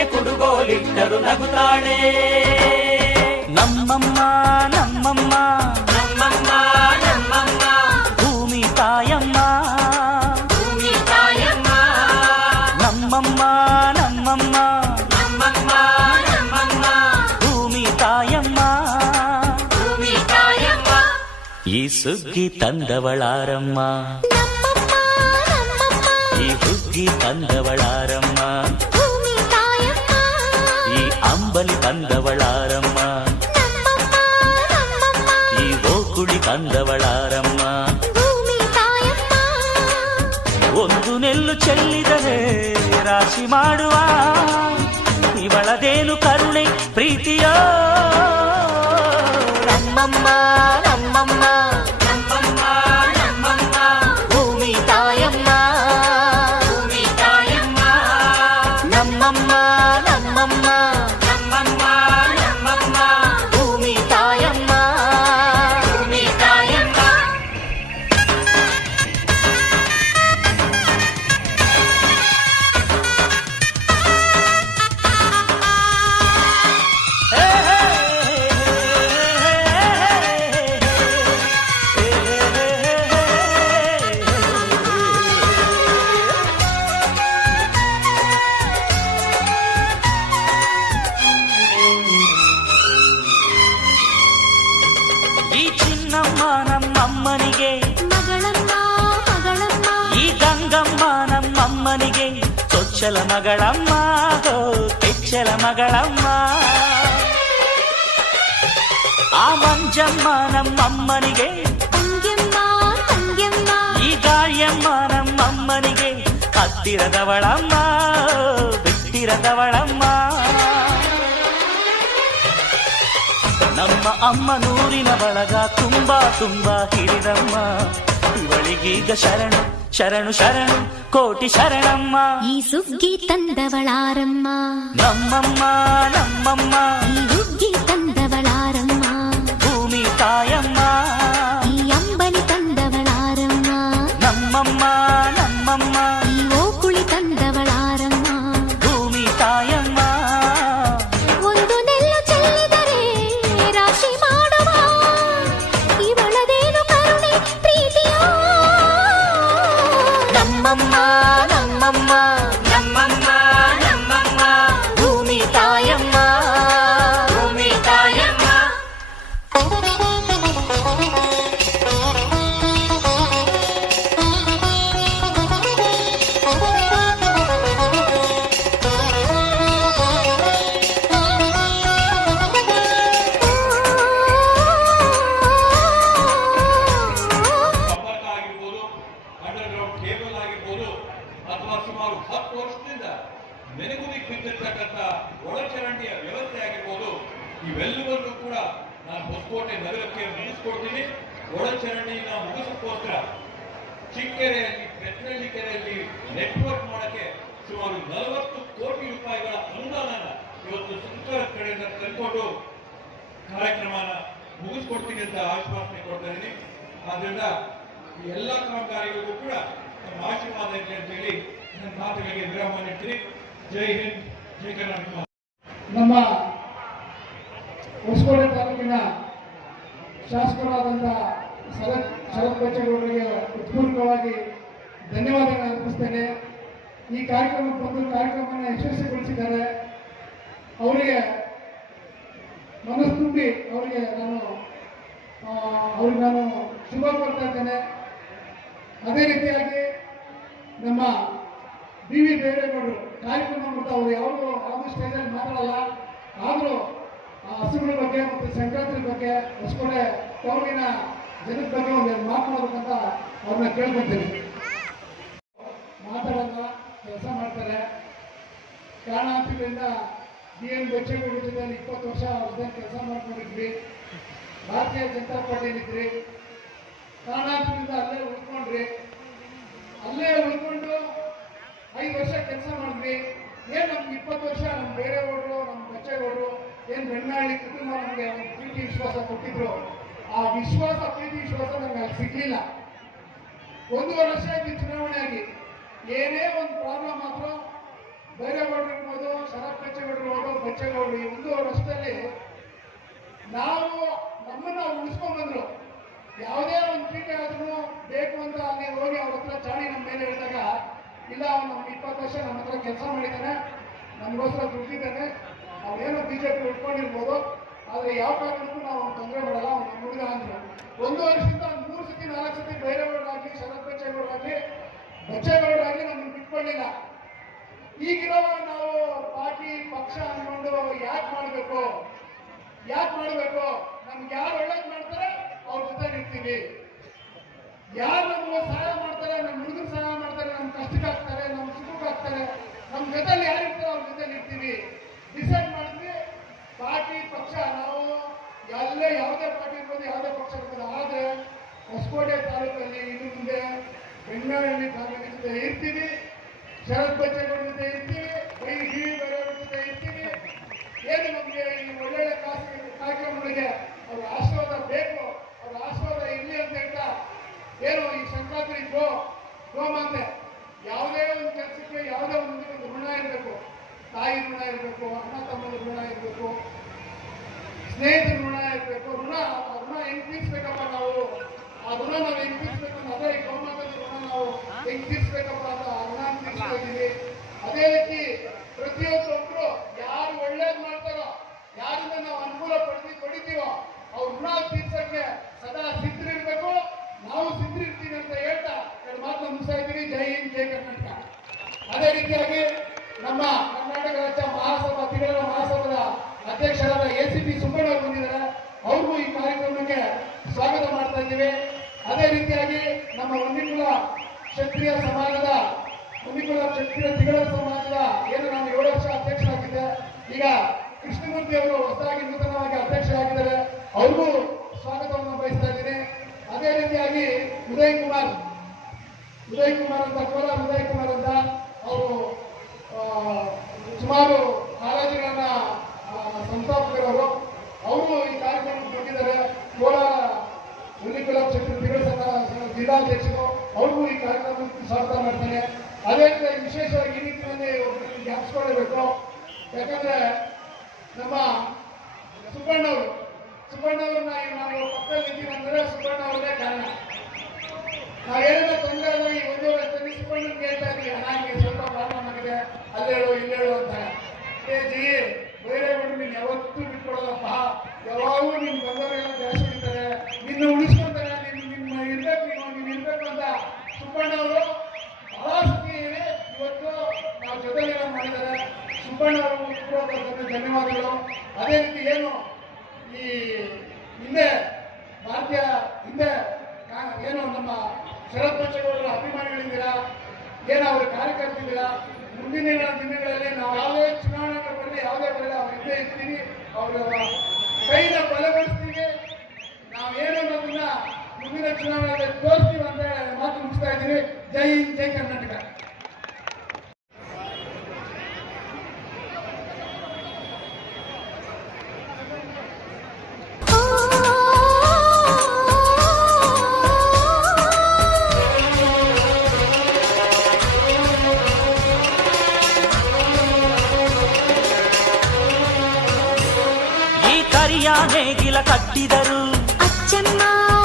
ಕಣ್ಣಿಗೆ ಕುಡುಗೋಲಿಟ್ಟರು ನಗುತ್ತಾಳೆ. ನಮ್ಮಮ್ಮ ನಮ್ಮಮ್ಮ ನಮ್ಮಮ್ಮ ನಮ್ಮಮ್ಮ ಭೂಮಿ ತಾಯಮ್ಮ ಭೂಮಿ ತಾಯಮ್ಮ ನಮ್ಮಮ್ಮ ನಮ್ಮಮ್ಮ ನಮ್ಮಮ್ಮ ನಮ್ಮಮ್ಮ ಭೂಮಿ ತಾಯಮ್ಮ ಭೂಮಿ ತಾಯಮ್ಮ. ಈ ಸುಗ್ಗಿ ತಂದವಳಾರಮ್ಮ ಈ ಹುಗ್ಗಿ ತಂದವಳಾರಮ್ಮ ಈ ಅಂಬಲಿ ತಂದವಳಾರಮ್ಮ ಈ ಓಕುಳಿ ತಂದವಳಾರಮ್ಮ. ಒಂದು ನೆಲ್ಲು ಚೆಲ್ಲಿದರೆ ರಾಶಿ ಮಾಡುವ ಇವಳದೇನು ಕರುಣೆ ಪ್ರೀತಿಯೋ. ನಮ್ಮಮ್ಮ ನಮ್ಮಮ್ಮ ನಮ್ಮಮ್ಮ ನಮ್ಮಮ್ಮ ಭೂಮಿ ತಾಯಮ್ಮ ಭೂಮಿ ತಾಯಮ್ಮ ನಮ್ಮಮ್ಮ ನಮ್ಮಮ್ಮ ನಮ್ಮಮ್ಮ ನಮ್ಮಮ್ಮ ಭೂಮಿ ತಾಯಮ್ಮ ಭೂಮಿ ತಾಯಮ್ಮ. ಈ ಚಿನ್ನಮ್ಮ ನಮ್ಮಮ್ಮನಿಗೆ ಮಗಳಮ್ಮ ಮಗಳಮ್ಮ ಈ ಗಂಗಮ್ಮ ನಮ್ಮಮ್ಮನಿಗೆ ಚೊಚ್ಚಲ ಮಗಳಮ್ಮ ಕೆಚ್ಚಲ ಮಗಳಮ್ಮ. ಆ ಮಂಜಮ್ಮ ನಮ್ಮಮ್ಮನಿಗೆ ತಂಗ್ಯಮ್ಮ ತಂಗ್ಯಮ್ಮ ಈ ಗಾಳಿಯಮ್ಮ ನಮ್ಮಮ್ಮನಿಗೆ ಹತ್ತಿರದವಳಮ್ಮ ಬಿಟ್ಟಿರದವಳಮ್ಮ. ನಮ್ಮ ಅಮ್ಮ ನೂರಿನ ಬಳಗ ತುಂಬಾ ತುಂಬಾ ಹಿರಿದಮ್ಮ ಇವಳಿಗೀಗ ಶರಣು ಶರಣು ಶರಣು ಕೋಟಿ ಶರಣಮ್ಮ. ಈ ಸುಗ್ಗಿ ತಂದವಳಾರಮ್ಮ ನಮ್ಮಮ್ಮ ನಮ್ಮಮ್ಮ ಈ ಹುಗ್ಗಿ ತಂದವಳಾರಮ್ಮ ಭೂಮಿ ತಾಯಮ್ಮ ಈ ಅಂಬಲಿ ತಂದವಳಾರಮ್ಮ ನಮ್ಮಮ್ಮ ನಮ್ಮಮ್ಮ ಈ ಓಕುಳಿ ತಂದವಳಾರಮ್ಮ ಭೂಮಿ ತಾಯಮ್ಮ. ಒಂದು ನೆಲ್ಲು ಚೆಲ್ಲಿದರೆ ರಾಶಿ ಮಾಡುವ ಇವಳದೇನು ಕರುಣೆ ಪ್ರೀತಿಯೋ. ನಮ್ಮಮ್ಮ ನಮ್ಮಮ್ಮ ನಮ್ಮಮ್ಮ ನಮ್ಮಮ್ಮ ಭೂಮಿ ತಾಯಮ್ಮ ಭೂಮಿ ತಾಯಮ್ಮ. ಸಂಪರ್ಕ ಆಗಿರ್ಬೋದು, ಅಂಡರ್ಗ್ರೌಂಡ್ ಕೇಬಲ್ ಆಗಿರ್ಬೋದು, ಅಥವಾ ಸುಮಾರು 10 ವರ್ಷದಿಂದ ನೆನೆಗುದಿಗೆ ಬಿದ್ದಿರ್ತಕ್ಕಂಥ ಒಳಚರಂಡಿಯ ವ್ಯವಸ್ಥೆ ಆಗಿರ್ಬೋದು, ಇವೆಲ್ಲವನ್ನೂ ಕೂಡ ನಾನು ಹೊಸಕೋಟೆ ನಗರಕ್ಕೆ ಮುಗಿಸ್ಕೊಡ್ತೀನಿ. ಒಳಚರಂಡಿನ ಮುಗಿಸೋಕ್ಕೋಸ್ಕರ ಚಿಕ್ಕೆರೆಯಲ್ಲಿ ಬೆತ್ತನಹಳ್ಳಿ ಕೆರೆಯಲ್ಲಿ ನೆಟ್ವರ್ಕ್ ಮಾಡಕ್ಕೆ ಸುಮಾರು 40 ಕೋಟಿ ರೂಪಾಯಿಗಳ ಅನುದಾನ ಇವತ್ತು ಸರ್ಕಾರದ ಕಡೆಯಿಂದ ತಂದುಕೊಂಡು ಕಾರ್ಯಕ್ರಮನ ಮುಗಿಸ್ಕೊಡ್ತೀನಿ ಅಂತ ಆಶ್ವಾಸನೆ ಕೊಡ್ತಾ ಇದ್ದೀನಿ. ಆದ್ರಿಂದ ಈ ಎಲ್ಲ ಕಾಮಗಾರಿಗಳಿಗೂ ಕೂಡ ನಮ್ಮ ಆಶೀರ್ವಾದ ಇರಲಿ ಅಂತ ಹೇಳಿ ನನ್ನ ಮಾತುಗಳಿಗೆ ವಿರಾಮ ನೀಡ್ತೀನಿ. ಜೈ ಹಿಂದ್, ಜೈ ಕರ್ನಾಟಕ. ನಮ್ಮ ಹೊಸಕೋಟೆ ತಾಲೂಕಿನ ಶಾಸಕರಾದಂಥ ಶರತ್ ಬಚ್ಚೇಗೌಡರಿಗೆ ಉತ್ಪೂರ್ವಕವಾಗಿ ಧನ್ಯವಾದಗಳನ್ನು ಅರ್ಪಿಸ್ತೇನೆ. ಈ ಕಾರ್ಯಕ್ರಮಕ್ಕೆ ಬಂದು ಕಾರ್ಯಕ್ರಮವನ್ನು ಯಶಸ್ವಿಗೊಳಿಸಿದ್ದಾರೆ. ಅವರಿಗೆ ಮನಸ್ಸು ತುಂಬಿ ಅವರಿಗೆ ನಾನು ಶುಭ ಕೋರ್ತಾ ಇದ್ದೇನೆ. ಅದೇ ರೀತಿಯಾಗಿ ನಮ್ಮ ಬಿ ವಿ ದೇವೇಗೌಡರು ಕಾರ್ಯಕ್ರಮ ಮತ್ತು ಅವರು ಯಾವುದೂ ಸ್ಟೇಜಲ್ಲಿ ಮಾತಾಡಲ್ಲ. ಆದರೂ ಹಸುಗಳ ಬಗ್ಗೆ ಮತ್ತು ಸಂಕ್ರಾಂತಿ ಬಗ್ಗೆ ಹೊಸಕೋಟೆ ಟೌನಿನ ಜನದ ಬಗ್ಗೆ ಒಂದು ಮಾತನಾಡಬೇಕಂತ ಅವ್ರನ್ನ ಕೇಳ್ಕೊತೀನಿ. ಮಾತಾಡಲ್ಲ, ಕೆಲಸ ಮಾಡ್ತಾರೆ. ಕಾರಣಾಂತರದಿಂದ BN ಬಚ್ಚೇಗೌಡರ ಜೊತೆ 20 ವರ್ಷ ಅವ್ರ ಕೆಲಸ ಮಾಡ್ಕೊಂಡಿದ್ವಿ. ಭಾರತೀಯ ಜನತಾ ಪಾರ್ಟಿಯಲ್ಲಿದ್ರಿ. ಕಾರಣಾಂತರದಿಂದ ಅಲ್ಲೇ ಉಳ್ಕೊಂಡು 5 ವರ್ಷ ಕೆಲಸ ಮಾಡಿದ್ವಿ. ಏನು ನಮ್ಗೆ 20 ವರ್ಷ ನಮ್ಮ ಬೇರೆಗೌಡರು, ನಮ್ಮ ಬಚ್ಚೇಗೌಡರು ಏನು ಬೆಣ್ಣಹಳ್ಳಿ ಕುಟುಂಬ ನಮಗೆ ಒಂದು ಪ್ರೀತಿ ವಿಶ್ವಾಸ ಕೊಟ್ಟಿದ್ರು. ಆ ಪ್ರೀತಿ ವಿಶ್ವಾಸ ನಮ್ಗೆ ಅಲ್ಲಿ ಸಿಗ್ಲಿಲ್ಲ. 1 ವರ್ಷ ಆಗಿ ಚುನಾವಣೆ ಆಗಿ ಏನೇ ಒಂದು ಪ್ರಾಬ್ಲಮ್ ಮಾತ್ರ ಬೈರೇಗೌಡರು ಇರ್ಬೋದು, ಶರತ್ ಬಚ್ಚೇಗೌಡರು ಇರ್ಬೋದು, ಬಚ್ಚೇಗೌಡರು ಈ 1 ವರ್ಷದಲ್ಲಿ ನಾವು ನಮ್ಮನ್ನ ಉಳಿಸ್ಕೊಂಡ್ ಬಂದ್ರು. ಯಾವುದೇ ಒಂದು ಟೀಕೆ ಆದ್ರೂ ಬೇಕು ಅಂತ ಅಲ್ಲಿ ಹೋಗಿ ಅವ್ರ ಹತ್ರ ಚಾಡಿ ನಮ್ಮ ಮೇಲೆ ಹೇಳಿದಾಗ, ಇಲ್ಲ ಅವ್ನು ನಮ್ಗೆ 20 ವರ್ಷ ನಮ್ಮ ಹತ್ರ ಕೆಲಸ ಮಾಡಿದ್ದಾನೆ, ನಮಗೋಸ್ಕರ ದುಡ್ಡಿದ್ದಾನೆ, ಅವನೇನೋ ಬಿಜೆಪಿ ಉಟ್ಕೊಂಡಿರ್ಬೋದು, ಆದರೆ ಯಾವ ಕಾರಣಕ್ಕೂ ನಾವು ಅವ್ನು ತೊಂದರೆ ಮಾಡಲ್ಲ, ಅವ್ನು ನಮ್ಮ ಹುಡುಗ ಅಂದ್ರು. 1 ವರ್ಷದಿಂದ 3 ಸತಿ 4 ಸತಿ ಬೈರೇಗೌಡರಾಗಲಿ, ಶರತ್ ಬಚ್ಚೇಗೌಡರಾಗಲಿ, ಬಚ್ಚೇಗೌಡರಾಗಲಿ ನಮ್ಮನ್ನು ಬಿಟ್ಕೊಳ್ಳಿಲ್ಲ. ಈಗಿರುವಾಗ ನಾವು ಪಾರ್ಟಿ ಪಕ್ಷ ಅಂದ್ಕೊಂಡು ಯಾಕೆ ಮಾಡಬೇಕು? ನಮ್ಗೆ ಯಾರು ಒಳ್ಳೇದು ಮಾಡ್ತಾರೆ ಅವ್ರ ಜೊತೆ ನಿಲ್ತೀವಿ. ಯಾರು ನಮ್ಗೆ ಸಹಾಯ ಮಾಡ್ತಾರೆ, ನಮ್ಮ ಹುಡುಗರು ಸಹಾಯ ಮಾಡ್ತಾರೆ, ನಮ್ಮ ಕಷ್ಟಕ್ಕೆ ಆಗ್ತಾರೆ, ನಮ್ಮ ಸುಖಕ್ಕೆ ಆಗ್ತಾರೆ, ನಮ್ಮ ಜೊತೆಲಿ ಯಾರು ಇರ್ತಾರೆ ಅವ್ರ ಜೊತೆ ನಿಲ್ತೀವಿ. ಡಿಸೈಡ್ ಮಾಡಿದ್ವಿ. ಪಾರ್ಟಿ ಪಕ್ಷ ನಾವು ಯಾವುದೇ ಪಾರ್ಟಿ ಇರ್ಬೋದು, ಯಾವುದೇ ಪಕ್ಷ ಇರ್ಬೋದು. ಆದರೆ ಹೊಸಕೋಟೆ ತಾಲೂಕಲ್ಲಿ ಇನ್ನು ಮುಂದೆ ಬೆಂಗಳೂರಲ್ಲಿ ಕಾಂಗ್ರೆಸ್ ಜೊತೆ ಇರ್ತೀವಿ, ಶರತ್ ಬಚ್ಚೇಗೌಡ ಜೊತೆ ಇರ್ತೀವಿ, ಬೈರೇಗೌಡರ ಜೊತೆ ಇರ್ತೀವಿ. ಏನು ನಮಗೆ ಈ ಒಳ್ಳೊಳ್ಳೆ ಕಾರ್ಯಕ್ರಮಗಳಿಗೆ ಅವ್ರ ಆಶೀರ್ವಾದ ಬೇಕು, ಅವ್ರ ಆಶೀರ್ವಾದ ಇರಲಿ ಅಂತ ಹೇಳ್ತಾ, ಏನು ಈ ಸಂಕ್ರಾಂತಿ ಗೋಮಾತೆ ಯಾವುದೇ ಒಂದು ಕೆಲಸಕ್ಕೆ ಯಾವುದೇ ಒಂದು ಋಣ ಇರಬೇಕು. ತಾಯಿ ಋಣ ಇರಬೇಕು, ಅಣ್ಣ ತಮ್ಮನ ಋಣ ಇರಬೇಕು, ಸ್ನೇಹಿತರ ಋಣ ಇರಬೇಕು. ಋಣ ಹೆಂಗ್ ತೀರ್ಸ್ಬೇಕಪ್ಪ ನಾವು? ಆ ಋಣ ನಾವು ಹೆಂಗ್ ತೀರ್ಸ್ಬೇಕು ಅಂತ, ಅದೇ ಈ ಗೋಮಾತೆ ಋಣ ನಾವು ಹೆಂಗ್ ತೀರ್ಸ್ಬೇಕಪ್ಪ ಅಂತ ಆ ಋಣ ತೀರ್ಸ್ತಾ ಇದ್ದೀವಿ. ಅದೇ ರೀತಿ ಪ್ರತಿಯೊಬ್ಬೊಬ್ರು ಯಾರು ಒಳ್ಳೇದು ಮಾಡ್ತಾರೋ, ಯಾರಿಂದ ನಾವು ಅನುಕೂಲ ಪಡಿತೀವೋ ಅವ್ರ ಋಣ ತೀರ್ಸಕ್ಕೆ ಸದಾ ಸಿದ್ಧರಿರ್ಬೇಕು. ನಾವು ಸಿದ್ಧರಿರ್ತೀವಿ ಅಂತ ಹೇಳ್ತಾ 2 ಮಾತನ್ನ ಮುಗಿಸ್ತಾ ಇದ್ದೀವಿ. ಜೈ ಹಿಂದ್, ಜೈ ಕರ್ನಾಟಕ. ಅದೇ ರೀತಿಯಾಗಿ ನಮ್ಮ ಕರ್ನಾಟಕ ರಾಜ್ಯ ಮಹಾಸಭಾ ತಿಂಗಳ ಮಹಾಸಭಾದ ಅಧ್ಯಕ್ಷರಾದ ACP ಸುಬ್ಬಣ್ಣ ಅವರು ಬಂದಿದ್ದಾರೆ. ಅವ್ರಿಗೂ ಈ ಕಾರ್ಯಕ್ರಮಕ್ಕೆ ಸ್ವಾಗತ ಮಾಡ್ತಾ ಇದ್ದೀವಿ. ಅದೇ ರೀತಿಯಾಗಿ ನಮ್ಮ ಒಂದಿಕುಲ ಕ್ಷತ್ರಿಯ ಸಮಾಜದ ತಿಗಳ ಸಮಾಜದ ಏನು ನಾನು 7 ವರ್ಷ ಅಧ್ಯಕ್ಷರಾಗಿದ್ದೆ, ಈಗ ಕೃಷ್ಣಮೂರ್ತಿ ಅವರು ಹೊಸದಾಗಿ ನೂತನವಾಗಿ ಅಧ್ಯಕ್ಷರಾಗಿದ್ದಾರೆ. ಅವ್ರಿಗೂ ಸ್ವಾಗತವನ್ನು ಬಯಸ್ತಾ ಇದ್ದೀನಿ. ಅದೇ ರೀತಿಯಾಗಿ ಉದಯ್ ಕುಮಾರ್ ಅಂತ ಕೋಲಾರ ಉದಯ್ ಕುಮಾರ್ ಅಂತ ಅವರು ಸುಮಾರು ಕಾಲೇಜುಗಳನ್ನ ಸಂಸ್ಥಾಪಕರವರು. ಅವರು ಈ ಕಾರ್ಯಕ್ರಮಕ್ಕೆ ಬಂದಿದ್ದಾರೆ. ಕೋಲಾರ ಹುಲಿಕುಲ ಕ್ಷತ್ರಿಯ ಜಿಲ್ಲಾಧ್ಯಕ್ಷರು. ಅವ್ರಿಗೂ ಈ ಕಾರ್ಯಕ್ರಮಕ್ಕೆ ಸ್ವಾಗತ ಮಾಡ್ತೇನೆ. ಅದೇ ರೀತಿ ವಿಶೇಷವಾಗಿ ಈ ರೀತಿಯಲ್ಲಿ ಜ್ಞಾಪಿಸ್ಕೊಳ್ಳಬೇಕು. ಯಾಕಂದ್ರೆ ನಮ್ಮ ಸುಬ್ಬಣ್ಣವ್ರನ್ನ ನಾವು ಪಕ್ಕದಲ್ಲಿ ನಿಂತೀವಿ ಅಂದ್ರೆ ಸುಬ್ಬಣ್ಣ ಅವರೇ ಕಾರಣ. ನಾವೇನೋ ತೊಂದರೆ ಆದಾಗ ಈ 1 ವರ್ಷದಲ್ಲಿ ಸುಬ್ಬಣ್ಣನ ಕೇಳ್ತಾ ಇದ್ದೀವಿ, ನನಗೆ ಸ್ವಲ್ಪ ಪ್ರಾಬ್ಲಮ್ ಆಗಿದೆ, ಅಲ್ಲೇಳು ಇಲ್ಲೇಳು ಅಂತ. ಜಿ ಬೈರೇಗೌಡರು ನೀನು ಯಾವತ್ತೂ ಬಿಟ್ಕೊಡೋದಪ್ಪ, ಯಾವಾಗೂ ನಿನ್ ಬಂದವರೆಲ್ಲ ಜಾಸ್ತಿ ಇರ್ತಾರೆ, ನಿನ್ನ ಉಳಿಸ್ಕೊಂತಾರೆ, ನೀನು ಇರ್ಬೇಕು ಅಂತ ಸುಬ್ಬಣ್ಣವರು ಬಹಳ ಸತಿ ಇವತ್ತು ನಾವು ಜೊತೆಗೆ ಮಾಡಿದ್ದಾರೆ. ಸುಬ್ಬಣ್ಣ ಅವರು ಧನ್ಯವಾದಗಳು. ಅದೇ ರೀತಿ ಏನು ಈ ಹಿಂದೆ ಏನು ನಮ್ಮ ಶರತ್ ಬಚ್ಚೇಗೌಡರ ಅಭಿಮಾನಿಗಳಿದ್ದೀರಾ, ಏನು ಅವರ ಕಾರ್ಯಕರ್ತಿದ್ದೀರಾ, ಮುಂದಿನ ದಿನಗಳಲ್ಲಿ ನಾವು ಯಾವುದೇ ಚುನಾವಣೆ ಬರಲಿ ಯಾವುದೇ ಬರಲಿ ಅವ್ರ ಹಿಂದೆ ಇರ್ತೀವಿ, ಅವರ ಕೈನ ಬಲಗೊಳಿಸ್ತೀವಿ. ನಾವೇನು ಅನ್ನೋದನ್ನ ಮುಂದಿನ ಚುನಾವಣೆಯಲ್ಲಿ ತೋರಿಸ್ತೀವಿ ಅಂತ ಮಾತು ಮುಗಿಸ್ತಾ ಇದ್ದೀವಿ. ಜೈ ಹಿಂದ್, ಜೈ ಕರ್ನಾಟಕ. ನೇಗಿಲ ಕಟ್ಟಿದರು ಅಚ್ಚಮ್ಮ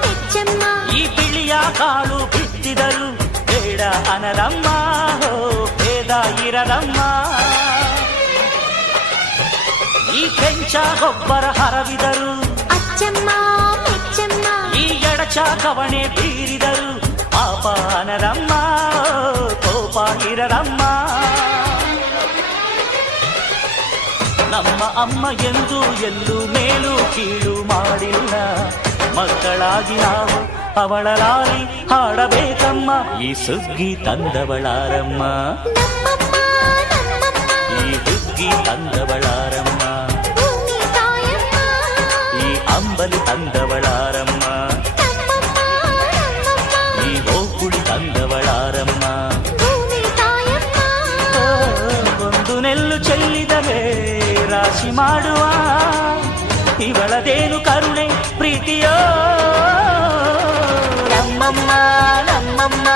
ಮೆಚ್ಚಮ್ಮ, ಈ ಬಿಳಿಯ ಕಾಳು ಬಿತ್ತಿದರು ಬೇಡ ಅನರಮ್ಮ, ಭೇದ ಇರದಮ್ಮ. ಈ ಕೆಂಚ ಗೊಬ್ಬರ ಹರವಿದರು ಅಚ್ಚಮ್ಮ ಮೆಚ್ಚಮ್ಮ, ಈ ಎಡಚ ಕವಣೆ ಬೀರಿದರು ಪಾಪ ಅನರಮ್ಮ, ಕೋಪ ಇರದಮ್ಮ. ನಮ್ಮ ಅಮ್ಮ ಎಂದು ಎಲ್ಲೂ ಮೇಲು ಕೀಳು ಮಾಡಿಲ್ಲ, ಮಕ್ಕಳಾಗಿ ನಾವು ಅವಳ ಲಾಲಿ ಹಾಡಬೇಕಮ್ಮ. ಈ ಸುಗ್ಗಿ ತಂದವಳಾರಮ್ಮ, ನಮ್ಮಮ್ಮ ನಮ್ಮಮ್ಮ, ಈ ಹುಗ್ಗಿ ತಂದವಳಾರಮ್ಮ, ಭೂಮಿ ತಾಯಮ್ಮ, ಈ ಅಂಬಲಿ ತಂದವಳಾರಮ್ಮ, ನಮ್ಮಮ್ಮ ನಮ್ಮಮ್ಮ, ಈ ಹೋಗುಳಿ ತಂದವಳಾರಮ್ಮ. ಭೂಮಿ ತಾಯಮ್ಮ, ಒಂದು ನೆಲ್ಲು ಚೆಲ್ಲಿದರೆ ರಾಶಿ ಮಾಡುವ ಇವಳದೇನು ಕರುಣೆ ಪ್ರೀತಿಯೋ. ನಮ್ಮಮ್ಮ ನಮ್ಮಮ್ಮ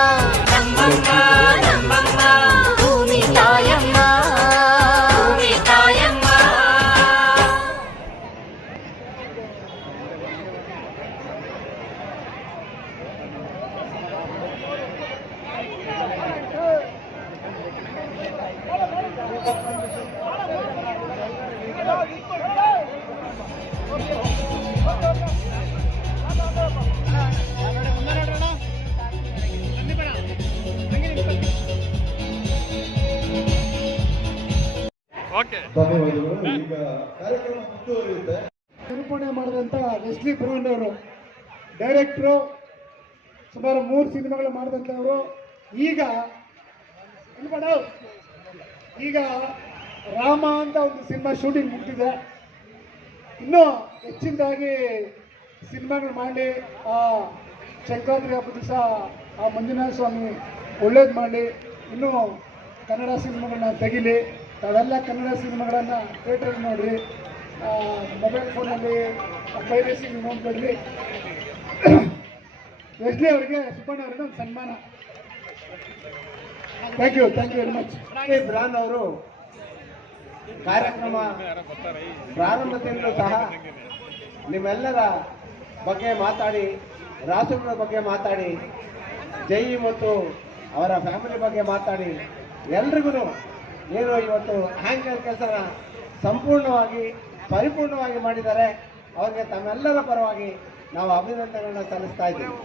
ನಮ್ಮಮ್ಮ ನಮ್ಮಮ್ಮ ಭೂಮಿ ತಾಯಮ್ಮ. ಧನ್ಯವಾದಗಳು. ಈಗ ಕಾರ್ಯಕ್ರಮ ಮುಂದುವರಿಯುತ್ತೆ. ನಿರೂಪಣೆ ಮಾಡಿದಂಥ ವೆಸ್ಲಿ ಬ್ರೂನ್ ಅವರು ಡೈರೆಕ್ಟ್ರು, ಸುಮಾರು 3 ಸಿನಿಮಾಗಳು ಮಾಡಿದಂಥವರು. ಈಗ ರಾಮ ಅಂತ ಒಂದು ಸಿನಿಮಾ ಶೂಟಿಂಗ್ ಮುಗಿದಿದೆ. ಇನ್ನೂ ಹೆಚ್ಚಿನದಾಗಿ ಸಿನಿಮಾಗಳು ಮಾಡಿ ಆ ಸಂಕ್ರಾಂತಿ ಹಬ್ಬದ ದಿವಸ ಆ ಮಂಜುನಾಥ ಸ್ವಾಮಿ ಒಳ್ಳೇದು ಮಾಡಿ ಇನ್ನೂ ಕನ್ನಡ ಸಿನಿಮಾಗಳನ್ನ ತೆಗಿಲಿ. ತಾವೆಲ್ಲ ಕನ್ನಡ ಸಿನಿಮಾಗಳನ್ನು ಥಿಯೇಟ್ರಲ್ಲಿ ನೋಡ್ರಿ, ಮೊಬೈಲ್ ಫೋನಲ್ಲಿ ಪೈರಸಿ ನೋಡ್ಬೇಡ್ರಿ. ವೆಸ್ಲಿ ಅವರಿಗೆ, ಸುಬ್ಬಣ್ಣ ಅವರಿಗೆ ಒಂದು ಸನ್ಮಾನ. Thank you very much. ಬ್ರಾನ್ ಅವರು ಕಾರ್ಯಕ್ರಮ ಪ್ರಾರಂಭದಿಂದಲೂ ಸಹ ನಿಮ್ಮೆಲ್ಲರ ಬಗ್ಗೆ ಮಾತಾಡಿ, ರಾಸುಗಳ ಬಗ್ಗೆ ಮಾತಾಡಿ, ಜೈ ಮತ್ತು ಅವರ ಫ್ಯಾಮಿಲಿ ಬಗ್ಗೆ ಮಾತಾಡಿ, ಎಲ್ರಿಗೂ ಏನು ಇವತ್ತು ಆ್ಯಂಕರ್ ಕೆಲಸನ ಸಂಪೂರ್ಣವಾಗಿ ಪರಿಪೂರ್ಣವಾಗಿ ಮಾಡಿದ್ದಾರೆ. ಅವರಿಗೆ ತಮ್ಮೆಲ್ಲರ ಪರವಾಗಿ ನಾವು ಅಭಿನಂದನೆಗಳನ್ನು ಸಲ್ಲಿಸ್ತಾ ಇದ್ದೀವಿ.